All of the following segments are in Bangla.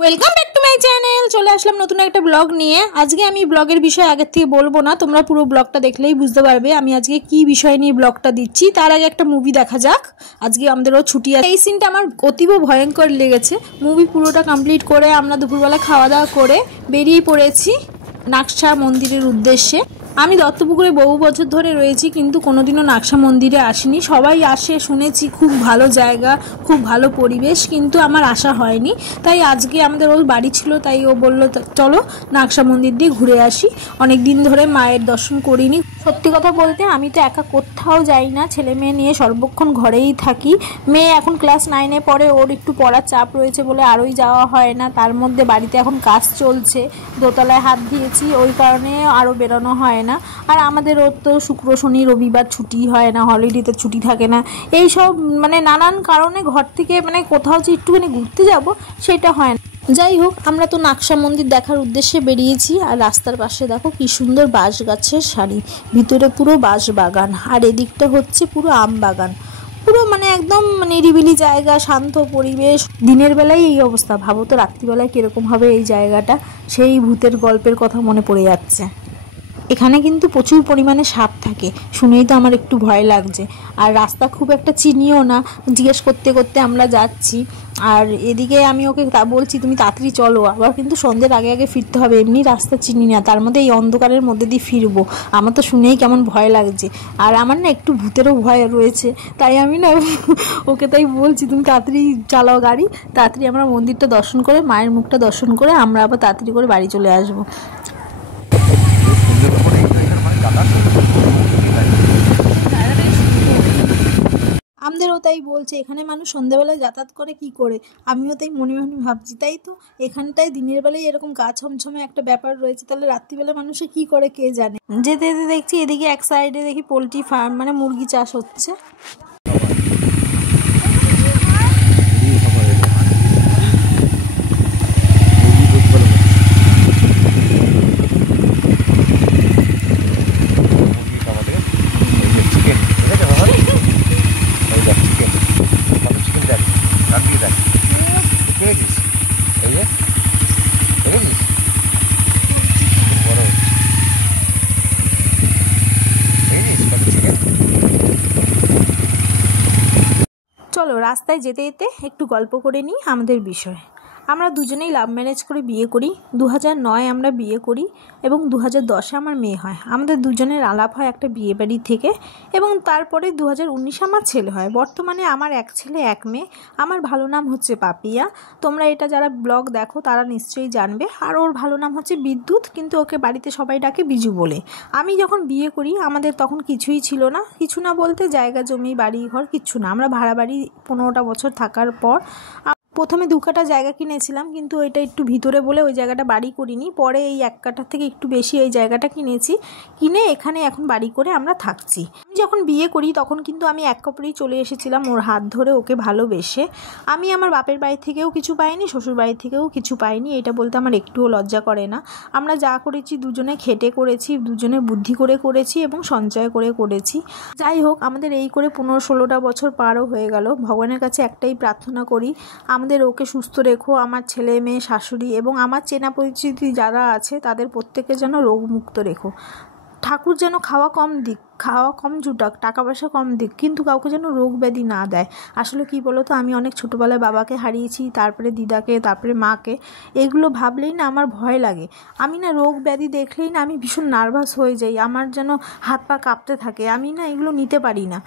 Welcome back to my channel. চলে আসলাম নতুন একটা ব্লগ নিয়ে। আজকে আমি ব্লগের বিষয়ে আগের থেকে বলবো না, তোমরা পুরো ব্লগটা দেখলেই বুঝতে পারবে আমি আজকে কি বিষয় নিয়ে ব্লগটা দিচ্ছি। তার আগে একটা মুভি দেখা যাক। আজকে আমাদেরও ছুটি আছে। এই সিনটা আমার অতীব ভয়ঙ্কর লেগেছে। মুভি পুরোটা কমপ্লিট করে আমরা দুপুরবেলা খাওয়া দাওয়া করে বেরিয়ে পড়েছি নাকশা মন্দিরের উদ্দেশ্যে। আমি দত্তপুকুরে বহু বছর ধরে রয়েছি, কিন্তু কোনোদিনও নাকশা মন্দিরে আসিনি। সবাই আসে, শুনেছি খুব ভালো জায়গা, খুব ভালো পরিবেশ, কিন্তু আমার আসা হয়নি। তাই আজকে আমাদের ওর বাড়ি ছিল, তাই ও বলল চলো নাকশা মন্দির দিয়ে ঘুরে আসি। অনেক দিন ধরে মায়ের দর্শন করিনি। সত্যি কথা বলতে আমি তো একা কোথাও যাই না, ছেলে মেয়ে নিয়ে সর্বক্ষণ ঘরেই থাকি। মেয়ে এখন ক্লাস 9-এ পড়ে, ওর একটু পড়ার চাপ রয়েছে বলে আরোই যাওয়া হয় না। তার মধ্যে বাড়িতে এখন কাজ চলছে, দোতলায় হাত দিয়েছি, ওই কারণে আরও বেরোনো হয় না। আর আমাদের ওর তো শুক্র শনি রবিবার ছুটি হয় না, হলিডেতে ছুটি থাকে না। এই সব নানান কারণে ঘর থেকে কোথাও যে একটুখানি ঘুরতে যাব সেটা হয় না। যাই হোক, আমরা তো নাকশা মন্দির দেখার উদ্দেশ্যে বেরিয়েছি। আর রাস্তার পাশে দেখো কি সুন্দর বাঁশ গাছের সারি, ভিতরে পুরো বাঁশ বাগান, আর এদিকটা হচ্ছে পুরো আম বাগান। পুরো একদম নিরিবিলি জায়গা, শান্ত পরিবেশ। দিনের বেলায় এই অবস্থা, ভাবো তো রাত্রিবেলায় কিরকম হবে এই জায়গাটা। সেই ভূতের গল্পের কথা মনে পড়ে যাচ্ছে। এখানে কিন্তু প্রচুর পরিমাণে সাপ থাকে, শুনেই তো আমার একটু ভয় লাগছে। আর রাস্তা খুব একটা চিনিও না, জিজ্ঞেস করতে করতে আমরা যাচ্ছি। আর এদিকে আমি ওকে বলছি তুমি তাড়াতাড়ি চলো, আবার কিন্তু সন্ধ্যের আগে আগে ফিরতে হবে। এমনি রাস্তা চিনি না, তার মধ্যে এই অন্ধকারের মধ্যে দিয়ে ফিরবো। আমার তো শুনেই কেমন ভয় লাগছে। আর আমার একটু ভূতেরও ভয় রয়েছে, তাই আমি ওকে তাই বলছি তুমি তাড়াতাড়ি চালাও গাড়ি, তাড়াতাড়ি আমরা মন্দিরটা দর্শন করে মায়ের মুখটা দর্শন করে আমরা আবার তাড়াতাড়ি করে বাড়ি চলে আসবো। আমাদেরও তাই বলছে এখানে মানুষ সন্ধ্যাবেলায় যাতায়াত করে কি করে। আমিও তাই মনে মনে ভাবছি, তাই তো এখানটায় দিনের বেলায় এরকম গা ছমছমে একটা ব্যাপার রয়েছে, তাহলে রাত্রিবেলা মানুষে কি করে কে জানে। যেতে যেতে দেখছি এদিকে এক সাইডে দেখি পোলট্রি ফার্ম, মুরগি চাষ হচ্ছে। চলো রাস্তায় যেতে যেতে একটু গল্প করে নিই আমাদের বিষয়। আমরা দুজনেই লাভ ম্যারেজ করে বিয়ে করি। 2009 আমরা বিয়ে করি এবং 2010-এ আমার মেয়ে হয়। আমাদের দুজনের আলাপ হয় একটা বিয়ে বাড়ি থেকে, এবং তারপরে 2019-এ আমার ছেলে হয়। বর্তমানে আমার এক ছেলে এক মেয়ে। আমার ভালো নাম হচ্ছে পাপিয়া। তোমরা এটা যারা ব্লগ দেখো তারা নিশ্চয়ই জানবে। আর ওর ভালো নাম হচ্ছে বিদ্যুৎ, কিন্তু ওকে বাড়িতে সবাই ডাকে বিজু বলে। আমি যখন বিয়ে করি আমাদের তখন কিছুই ছিল না, কিছু না বলতে জায়গা জমি বাড়ি ঘর কিচ্ছু না। আমরা ভাড়া বাড়ি 15টা বছর থাকার পর প্রথমে 2 কাঠা জায়গা কিনেছিলাম, কিন্তু ওইটা একটু ভিতরে বলে ওই জায়গাটা বাড়ি করিনি। পরে এই 1 কাঠার থেকে একটু বেশি এই জায়গাটা কিনেছি, কিনে এখানে এখন বাড়ি করে আমরা থাকছি। আমি যখন বিয়ে করি তখন কিন্তু আমি এক কাপড়েই চলে এসেছিলাম ওর হাত ধরে, ওকে ভালোবেসে। আমি আমার বাপের বাড়ি থেকেও কিছু পাইনি, শ্বশুর বাড়ি থেকেও কিছু পাইনি, এটা বলতে আমার একটুও লজ্জা করে না। আমরা যা করেছি দুজনে খেটে করেছি, দুজনে বুদ্ধি করে করেছি এবং সঞ্চয় করে করেছি। যাই হোক, আমাদের এই করে 15-16টা বছর পারও হয়ে গেল। ভগবানের কাছে একটাই প্রার্থনা করি, আমাদের ওকে সুস্থ রেখো, আমার ছেলে মেয়ে শাশুড়ি এবং আমার চেনা পরিচিতি যারা আছে তাদের প্রত্যেকে যেন রোগমুক্ত রেখো। ঠাকুর যেন খাওয়া কম দিক, খাওয়া কম জুটাক, টাকা পয়সা কম দিক, কিন্তু কাউকে যেন রোগ ব্যাধি না দেয়। আসলে কি বলো তো, আমি অনেক ছোটোবেলায় বাবাকে হারিয়েছি, তারপরে দিদাকে, তারপরে মাকে। এগুলো ভাবলেই না আমার ভয় লাগে। আমি রোগ ব্যাধি দেখলেই আমি ভীষণ নার্ভাস হয়ে যাই, আমার যেন হাত পা কাঁপতে থাকে। আমি এগুলো নিতে পারি না।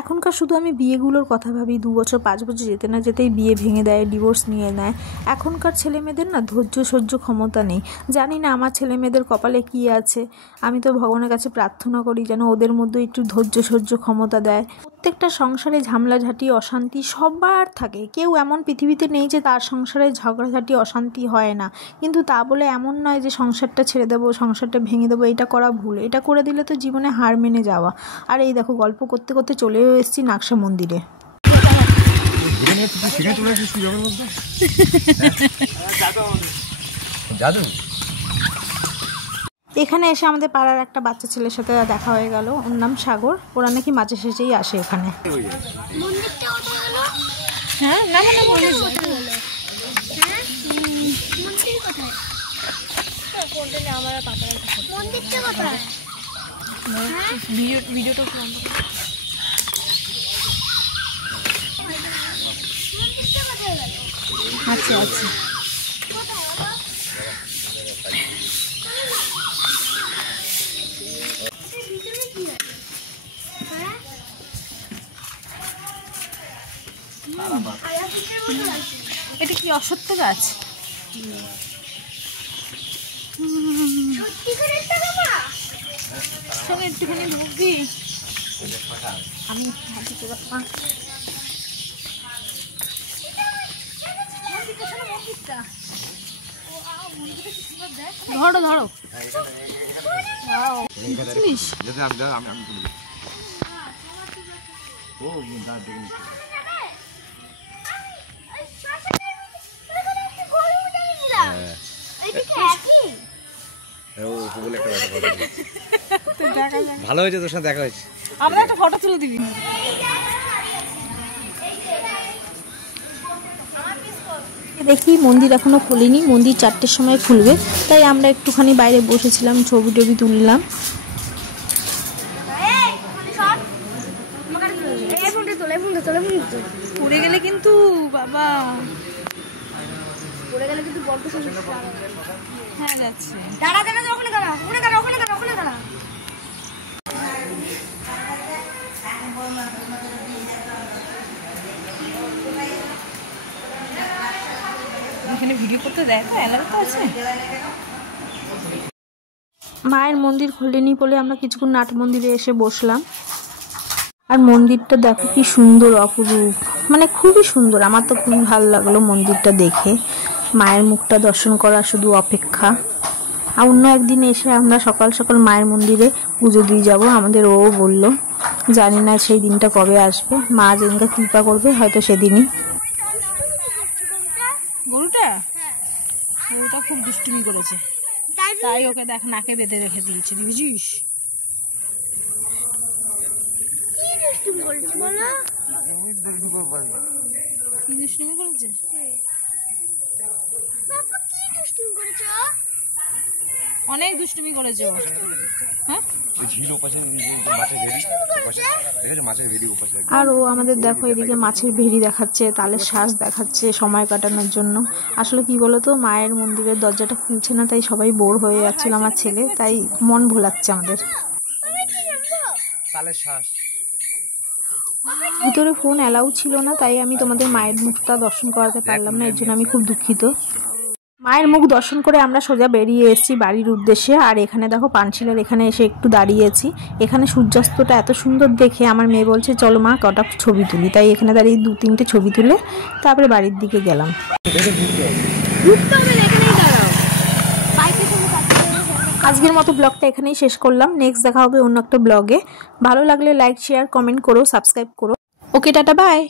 এখনকার শুধু আমি বিয়েগুলোর কথা ভাবি, 2 বছর 5 বছর যেতে না যেতেই বিয়ে ভেঙে দেয়, ডিভোর্স নিয়ে নেয়। এখনকার ছেলে মেয়েদের ধৈর্য সহ্য ক্ষমতা নেই। জানি না আমার ছেলে মেয়েদের কপালে কী আছে। আমি তো ভগবানের কাছে প্রার্থনা করি যেন ওদের মধ্যে একটু ধৈর্য সহ্য ক্ষমতা দেয়। প্রত্যেকটা সংসারে ঝামেলাঝাটি অশান্তি সবার থাকে, কেউ এমন পৃথিবীতে নেই যে তার সংসারে ঝগড়াঝাটি অশান্তি হয় না। কিন্তু তা বলে এমন নয় যে সংসারটা ছেড়ে দেবো, সংসারটা ভেঙে দেবো, এটা করা ভুল। এটা করে দিলে তো জীবনে হার মেনে যাওয়া। আর এই দেখো গল্প করতে করতে চলেও এসেছি নাকশা মন্দিরে। এখানে এসে আমাদের পাড়ার একটা বাচ্চা ছেলের সাথে দেখা হয়ে গেল, ওর নাম সাগর। ওরা নাকি মাঝে শেষেই আসে এখানে। হ্যাঁ, ভিডিওটা আচ্ছা আচ্ছা এটা কি অসত্য গাছ? একটুখানি ঢুকবি আমি ধরো ধরো ভালো হয়েছে, তোর সাথে দেখা হয়েছে। আমরা একটা ফটো তুলে দিবি। দেখি মন্দির এখনো খুলেনি, মন্দির 4টের সময় খুলবে, তাই আমরা একটুখানি বাইরে বসেছিলাম, ছবি টবি তুললাম। পড়ে গেলে কিন্তু বাবা, পড়ে গেলে কিন্তু বড্ড সমস্যা। হ্যাঁ যাচ্ছে, দাঁড়া দাঁড়া, ওখানে দাঁড়া, ওখানে দাঁড়া, ওখানে দাঁড়া, ওখানে দাঁড়া। এখানে ভিডিও করতে দেয় তো, এলাকা তো আছে। মায়ের মন্দির খোলেনি বলে আমরা কিছুক্ষণ নাট মন্দিরে এসে বসলাম। আর মন্দিরটা দেখো কি সুন্দর, অপরূপ, মানে খুবই সুন্দর। আমার তো খুবই ভালো লাগলো মন্দিরটা দেখে। মায়ের মুখটা দর্শন করা শুধু অপেক্ষা। আর অন্য একদিন এসে আমরা সকাল সকাল মায়ের মন্দিরে পুজো দিয়ে যাবো, আমাদের ও বললো। জানি না সেই দিনটা কবে আসবে, মা যেদিনকে কৃপা করবে হয়তো সেদিনই। গরুটা গরুটা খুব দুষ্টুমি করেছে, তাই ওকে দেখ নাকে বেঁধে রেখে দিয়েছে, বুঝিস? অনেক দুষ্টুমি করেছে। আর ও আমাদের দেখো এদিকে মাছের ভেড়ি দেখাচ্ছে, তালের শ্বাস দেখাচ্ছে সময় কাটানোর জন্য। আসলে কি বলতো, মায়ের মন্দিরের দরজাটা খুলছে না, তাই সবাই বোর হয়ে যাচ্ছিল, আমার ছেলে, তাই মন ভোলাচ্ছে আমাদের। ভিতরে ফোন অ্যালাউ ছিল না, তাই আমি তোমাদের মায়ের মুখটা দর্শন করাতে পারলাম না, এর জন্য আমি খুব দুঃখিত। মায়ের মুখ দর্শন করে আমরা সোজা বেরিয়ে এসেছি বাড়ির উদ্দেশ্যে। আর এখানে দেখো পানশিলার এখানে এসে একটু দাঁড়িয়েছি। এখানে সূর্যাস্তটা এত সুন্দর দেখে আমার মেয়ে বলছে চলো মা কটা ছবি তুলি, তাই এখানে দাঁড়িয়ে 2-3টে ছবি তুলে তারপরে বাড়ির দিকে গেলাম। আজকের মতো ব্লগটা এখানেই শেষ করলাম। নেক্সট দেখা হবে অন্য একটা ব্লগে। ভালো লাগলে লাইক, শেয়ার, কমেন্ট করো, সাবস্ক্রাইব করো। ওকে, টাটা, বাই।